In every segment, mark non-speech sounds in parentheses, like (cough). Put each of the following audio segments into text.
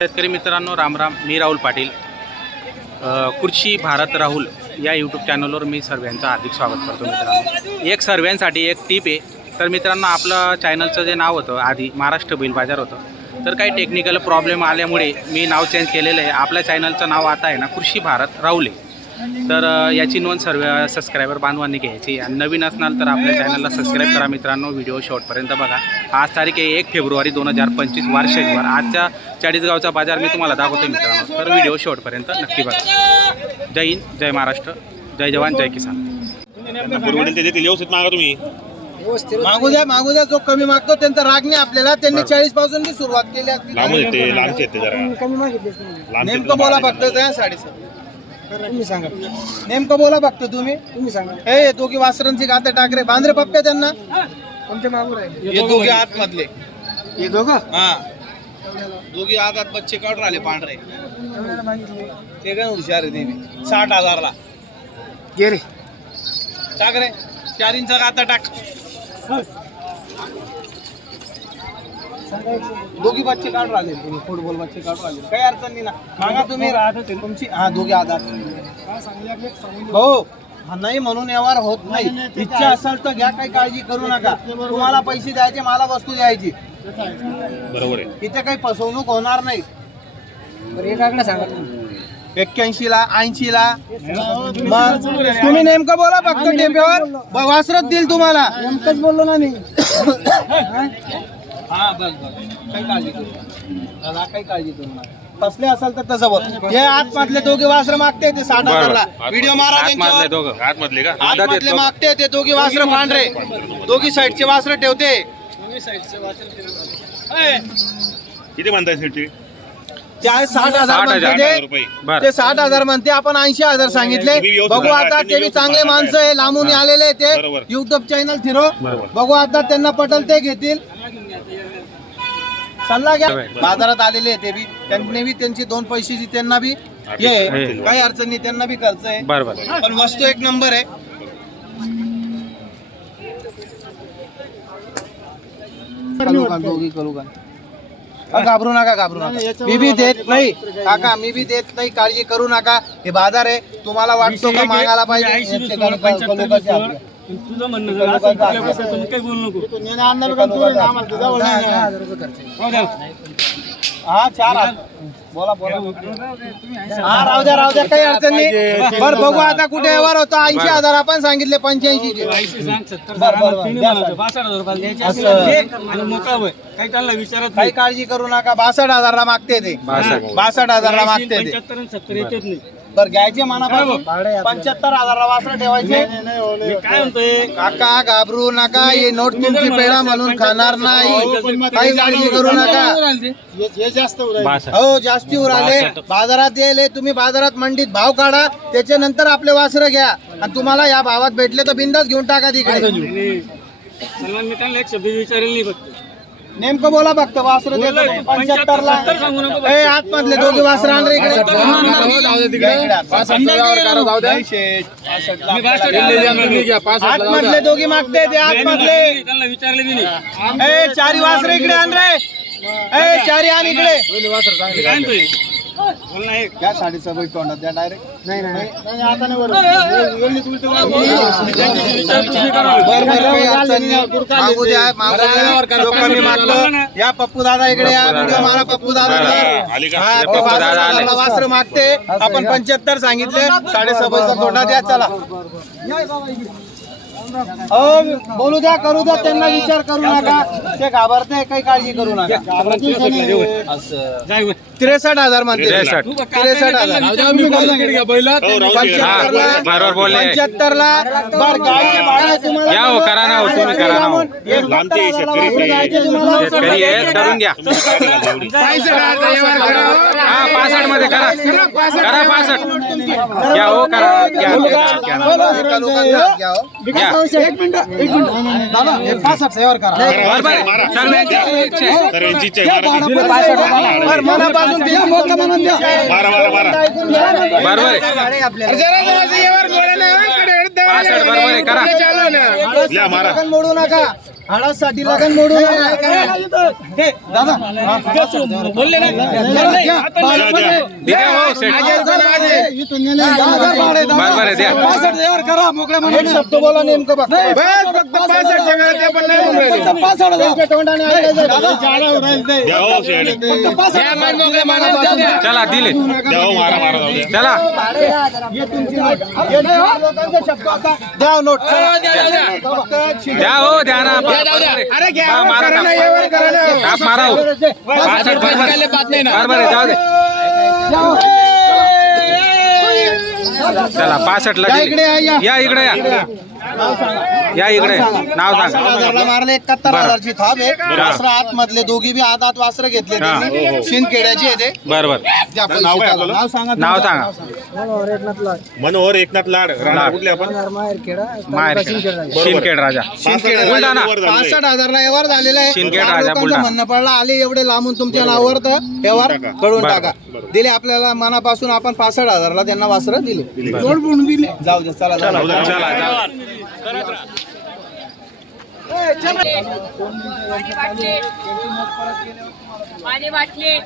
शेतकरी मित्रांनो रामराम मी राहुल पाटील. कृषी भारत राहुल या यूट्यूब चॅनलवर मी सर्वांचं हार्दिक स्वागत करतो मित्रांनो. एक सर्वांसाठी एक टीप आहे. तर मित्रांनो आपलं चॅनलचं जे नाव होतं आधी महाराष्ट्र बैल बाजार होतं. तर काही टेक्निकल प्रॉब्लेम आल्यामुळे मी नाव चेंज केलेलं आहे. आपल्या चॅनलचं नाव आता आहे ना कृषी भारत राहुल आहे. तर याची नोंद सर्व सबस्क्रायबर बांधवांनी घ्यायची. आणि नवीन असणार तर आपल्या चॅनलला सबस्क्राईब करा मित्रांनो. व्हिडिओ शेवटपर्यंत बघा. आज तारीख आहे एक फेब्रुवारी दोन हजार पंचवीस वार शनिवार. आजच्या चाळीसगावचा बाजार मी तुम्हाला दाखवतो मित्रांनो. तर व्हिडिओ शेवटपर्यंत नक्की बघा. जय हिंद जय महाराष्ट्र जय जवान जय किसान. व्यवस्थित मागा तुम्ही. मागू द्या मागू द्या. जो कमी मागतो त्यांचा राग नाही आपल्याला. त्यांनी चाळीसपासून सुरुवात केली येते येते जरा. कमी नेमकं बोला फक्त साडेसात तुम्ही सांगा. नेमकं बोला फक्त तुम्ही. तुम्ही सांगा. हे दोघी वासरांची गाते टाकरे बांद्रे पप्प्या त्यांना. कोणते मागू राहिले. हे दोघे आत मधले. हे दोघं? हा. दोघी आत आत बच्चे काढून राहिले पांढरे. ते काय हुशार आहे ते? बी. साठ हजारला. गे रे. टाक रे. चार इंच गाता टाक. दोघी बच्चे काढून राहिले. तुम्ही फुटबॉल बच्चे काढून राहिले. काही अडचण नाही ना. मागा तुम्ही. तुमची हा दोघे आधार. हो हा, नाही म्हणून व्यवहार होत नाही इच्छा असेल तर घ्या काही काळजी करू नका. तुम्हाला पैसे द्यायचे मला वस्तू द्यायची. बरोबर आहे. इथे काही फसवणूक होणार नाही. एक्क्याऐंशी ला ऐंशी ला मग तुम्ही नेमकं बोला फक्त टेपेवर. वासरत देईल तुम्हाला. नेमकंच बोललो ना मी. (coughs) हा बस बस. काही काळजी करू काही काळजी करू नका. फसले असेल तर तसं बोल. हे आतमधले दोघे वासर मागते ते साठ हजारला. व्हिडिओ मारा आतमधले त्यांच्यावर. दोघं. आतमधले का? आतमधले मागते ते दोघी वासर पांढरे दोघी साईडचे वासर ठेवते. किती म्हणताय सिटी ते आहे साठ हजार म्हणते हजार ते. रुपये. बरं. ते साठ हजार म्हणते. आपण ऐंशी हजार सांगितले. तुम्ही व्यवस्थित बघू आता ते बी चांगले. माणसं आहे. लांबून आलेले आहे ते. बरोबर. युट्यूब चॅनल फिरो. बरोबर. बघू आता त्यांना पटल ते घेतील. सल्ला घ्या बरोबर. बाजारात आलेले ते बी. त्यांनी बी त्यांची दोन पैशाची त्यांना बी हे आहे. काही अडचण नाही त्यांना बी खर्च आहे. बरं बरं पण वस्तू एक नंबर आहे. करू का दोघी करू का? अ, घाबरू नका घाबरू नका. मी बी देत नाही. काका मी बी देत नाही. काळजी करू नका. हे बाजार आहे. तुम्हाला वाटतो का मागायला पाहिजे? ते. तुझं म्हणणं असं काही बोलू नको हो द्या. हा चार हात. बोला बोला हा राहू द्या राहू द्या काही अडचण नाही बरं बघू आता कुठे व्यवहार होतो ऐंशी हजार आपण सांगितले पंच्याऐंशी ऐंशी सांग, सत्तर बरं, सांग, बरं, तिन्ही द्या म्हणायचं. बासष्ट हजार रुपयाला द्यायचे असं. असेल तर दे आणि मोकळा होय. काही त्यांना विचारत काही नाही काळजी करू नका बासष्ट हजारला मागते ते बासष्ट. बासष्ट हजारला मागते ते पंच्याहत्तर आणि सत्तर येतेच नाही बरं घ्यायचे मनापासून. पंच्याहत्तर हजारला वासरं ठेवायचे. काय म्हणतोय? काका घाबरू नका हे नोट तुमची पेढा म्हणून खाणार नाही. काही काळजी करू नका. बासष्ट. हो जास्ती उराले बाजारात दिले तुम्ही बाजारात मंडीत भाव काढा. त्याच्यानंतर आपले वासरं घ्या. आणि तुम्हाला या भावात भेटले तर बिंदास घेऊन टाका तिकडे. सलमान मी त्यांना एक शब्द विचारेल नाही फक्त. नेमकं बोला फक्त वासरं देतो पंच्याहत्तर ला. ए आतमधले दोघे वासरं आण रे इकडे आतमधले दोघे मागते ते आतमधले ए चारी वासरे इकडे आण रे. ए चारी आण इकडे. मी काय म्हणतोय बोल ना एक क्या साडे सव्वीस तोंडात द्या डायरेक्ट नाही नाही आता नाही बरं बरं काही अडचण नाही. मागू द्या मागू द्या. जो कमी मागतो या पप्पू दादा इकडे या व्हिडिओ मारा पप्पू दादा आली का? हा, ते पप्पू दादा वासरं आले. आम्हाला वासरं मागते. आपण पंच्याहत्तर सांगितले. साडे सव्वीस तोंडात द्या चला. हो बोलू द्या करू द्या त्यांना विचार करू नका. ते घाबरते काही काळजी करू नका. त्रेसष्ट हजार म्हणते. त्रेसष्ट. त्रेसष्ट हजार. हो, बरोबर बोलले. पंच्याहत्तर ला बर गाडीचे भाडे तुम्हाला या हो, करा ना हो, तुम्ही करा ना हो. एक लांबचे सत्तर शेतकरी हजाराला ते. जायचे तुम्हाला. शेतकरी आहेत करून घ्या. हा पासष्टमध्ये करा. करा पासष्ट. घ्या हो करा. घ्या घ्या. एका लोकांना घ्या हो. घ्या दादा, हे पासष्ट सेवर करा. बर, मनापासून मोठं म्हणून द्या. बरोबर आहे. बरोबर आहे. करा. मोडू नका. हाडासाठी लगन मोडून हे, हा, बोलले ना. द्या, हे. द्या हो, द्या शब्द बोला नेमकं. द्या. हो चला दिले. द्या हो मारा मारा जाऊ द्या चला हे तुमची नोट. हे शब्द आता. द्या नोट. हो ना हा, मारा ताप. ताप मारा हो. पासष्ट बरोबर बरोबर आहे जाऊ दे. चला पासष्ट ला या दिले. इकडे या, या. या. इकडे या. या इकडे नाव सांगा मारले एकाहत्तर. हजारची थाप आहे वासरं आतमधले दोघी बी आत आत वासरं घेतले. त्यांनी शिंदखेड्याचे आहे ते बरोबर द्या पैसे नाव काय टाका. आपलं? नाव सांगा नाव तुमचं. सांगा मनोहर एकनाथ लाड कुठले आपण माहेर राजा शिंदखेड बुलढाणा. वर झालंय. पासष्ट हजारला व्यवहार झालेला आहे शिंदखेड चार राजा, लोकांचं बुलढाणा. म्हणणं पडलं आले एवढे लांबून तुमच्या नावावर तर व्यवहार टाका. कळून बरं, टाका. दिले आपल्याला मनापासून आपण पासष्ट हजारला त्यांना वासर दिले दिले. जाऊ दे चला जाऊ द्या. चला चला पाणी वाटले.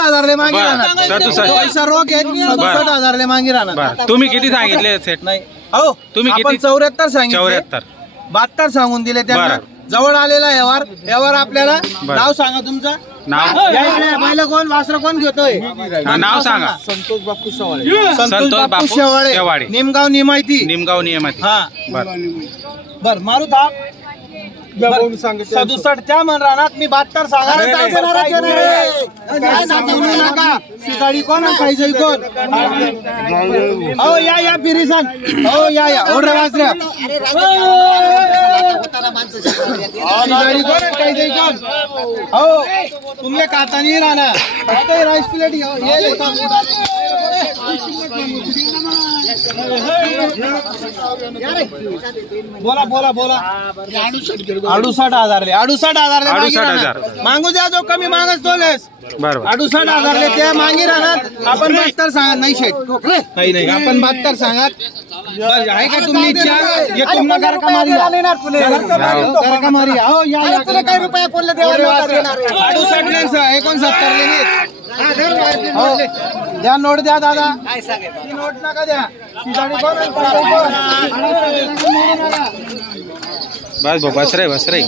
हजारले मागे राहणार. हजारले मागे राहणार. तुम्ही किती सांगितले सेठ? नाही. हो तुम्ही आपण किती? चौऱ्याहत्तर सांगितले. चौऱ्याहत्तर. बहात्तर सांगून दिले त्यांना. बरं. जवळ आलेला व्यवहार. व्यवहार आपल्याला बरं. नाव सांगा तुमचं. नाव? या इकडे, पहिलं कोण? वासर कोण घेतोय? हा, नाव सांगा. संतोष बापू शेवाळे. संतोष संतोष बापू बापू शेवाळे. शेवाळे. निमगाव निमाहिती निमगाव नियमाती हा. बरं. बर मारू थाप सदुसष्टच्या मन राहणार मी बहात्तर सांगा शिकाडी कोण पैसे कोण हो या या पिरिसन हो या या ओढ वाजल्या शिकाडी कोण पैसे कोण हो तुमले खाता नाही राहणार हे राईस प्लेट हे. बोला बोला बोला. अडुसठ हजारले. अडुसठ हजारले मागे 68 राहणार. हजार. मागू द्या जो कमी मागच तोलेस. बरोबर. अडुसठ हजारले त्या मागे राहणार. आपण बहात्तर सांगा नाही शेट नाही नाही आपण बहात्तर सांगा. बरं, आहे का तुम्ही? इच्छा ये तुम्हाला घर का मारी. घर का मारी. हो या या. काही रुपये कोणले अडुसठ नाही सर एकोणसत्तर हो. द्या नोट द्या दादा ती नोट नका द्या ती गाडी कोण आहे? पैसे कोण? बस भाऊ बस रे बस रे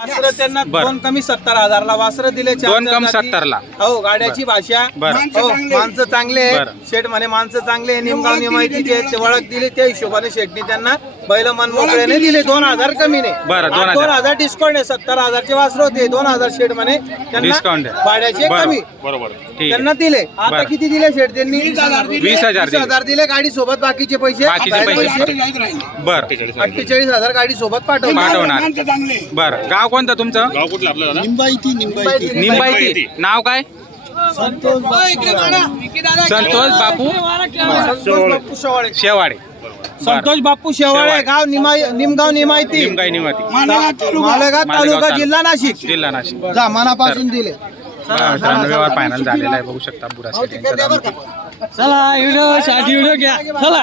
वासरं त्यांना बरं. दोन कमी सत्तर हजारला वासरं दिले चार दोन कम जाती. सत्तरला. हो गाड्याची भाषा. बरं. हो माणसं चांगले आहे. बरं. शेठ म्हणे माणसं चांगले आहे. निमगाव ते ओळख दिली. त्या हिशोबाने शेठनी त्यांना बैल मन मोकळ्याने दिले. दोन हजार कमी ने बरं, दोन हजार. हजार डिस्काउंट आहे. सत्तर हजारचे वासर होते. दोन हजार शेठ म्हणे त्यांना Discount आहे. भाड्याचे बरं. कमी. बरोबर. ठीक त्यांना आहे दिले. आता बरं. किती दिले शेठ त्यांनी? वीस हजार दिले. हजार दिले. गाडी सोबत बाकीचे पैसे? बाकीचे पैसे. अठ्ठेचाळीस हजार गाडी सोबत पाठवले पाठवणार. बर. गाव कोणतं तुमचं? गाव कुठलं आपलं दादा? निंबाईती निंबाईती निंबाईती नाव काय? संतोष बापू संतोष बापू. शेवाळे. शेवाडे संतोष बापू शेवाळे. गाव निमाई निमगाव निमाहिती निमगाई निमाती मालेगाव तालुका. तालुका. जिल्हा नाशिक. जिल्हा नाशिक. जा मनापासून दिले. व्यवहार फायनल झालेला आहे. बघू शकता बुरा. चला व्हिडिओ शादी व्हिडिओ घ्या. चला.